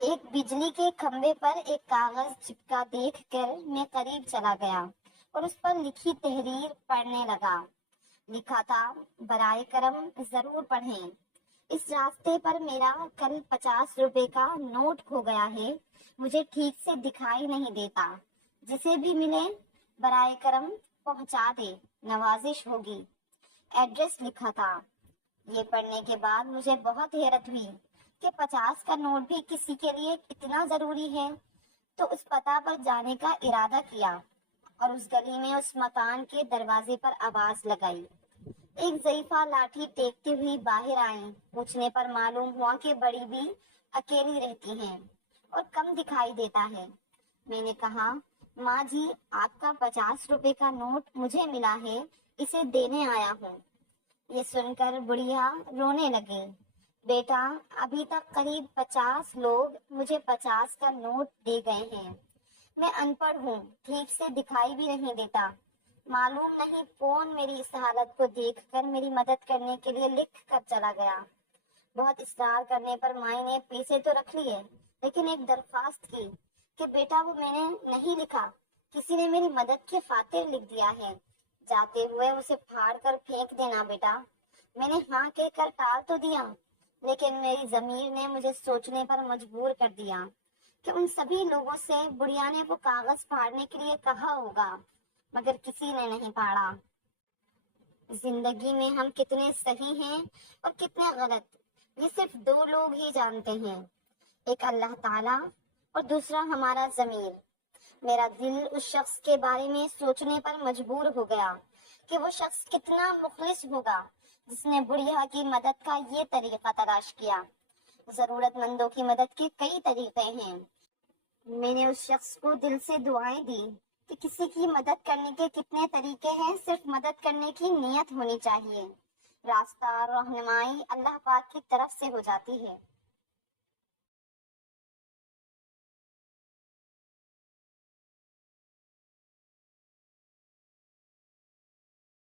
ایک بجلی کے کھمبے پر ایک کاغذ چپکا دیکھ کر میں قریب چلا گیا اور اس پر لکھی تحریر پڑھنے لگا۔ لکھا تھا، برائے کرم ضرور پڑھیں، اس راستے پر میرا کل 50 روپے کا نوٹ کھو گیا ہے، مجھے ٹھیک سے دکھائی نہیں دیتا، جسے بھی ملے برائے کرم پہنچا دے، نوازش ہوگی۔ ایڈریس لکھا تھا۔ یہ پڑھنے کے بعد مجھے بہت حیرت ہوئی کہ 50 کا نوٹ بھی کسی کے لیے اتنا ضروری ہے، تو اس پتہ پر جانے کا ارادہ کیا اور اس گلی میں اس مکان کے دروازے پر آواز لگائی۔ ایک ضعیفہ لاٹھی ٹیکتی ہوئی باہر آئی۔ پوچھنے پر معلوم ہوا کہ بڑی بھی اکیلی رہتی ہیں اور کم دکھائی دیتا ہے۔ میں نے کہا، ماں جی، آپ کا 50 روپے کا نوٹ مجھے ملا ہے، اسے دینے آیا ہوں۔ یہ سن کر بڑھیا رونے لگی۔ بیٹا، ابھی تک قریب 50 لوگ مجھے 50 کا نوٹ دے گئے ہیں، میں ان پڑھ ہوں، ٹھیک سے دکھائی بھی نہیں دیتا، معلوم نہیں کون میری اس حالت کو دیکھ کر میری مدد کرنے کے لیے لکھ کر چلا گیا۔ بہت اصرار کرنے پر مائی نے پیسے تو رکھ لیے، لیکن ایک درخواست کی کہ بیٹا وہ میں نے نہیں لکھا، کسی نے میری مدد کی خاطر لکھ دیا ہے، جاتے ہوئے اسے پھاڑ کر پھینک دینا بیٹا۔ میں نے ہاں کہہ کر ٹال تو دیا، لیکن میری ضمیر نے مجھے سوچنے پر مجبور کر دیا کہ ان سبھی لوگوں سے بڑھیا نے وہ کاغذ پھاڑنے کے لیے کہا ہوگا، مگر کسی نے نہیں پھاڑا۔ زندگی میں ہم کتنے صحیح ہیں اور کتنے غلط، یہ صرف دو لوگ ہی جانتے ہیں، ایک اللہ تعالیٰ اور دوسرا ہمارا ضمیر۔ میرا دل اس شخص کے بارے میں سوچنے پر مجبور ہو گیا کہ وہ شخص کتنا مخلص ہوگا جس نے بڑھیا کی مدد کا یہ طریقہ تلاش کیا۔ ضرورت مندوں کی مدد کے کئی طریقے ہیں۔ میں نے اس شخص کو دل سے دعائیں دی کہ کسی کی مدد کرنے کے کتنے طریقے ہیں، صرف مدد کرنے کی نیت ہونی چاہیے۔ راستہ رہنمائی اللہ پاک کی طرف سے ہو جاتی ہے۔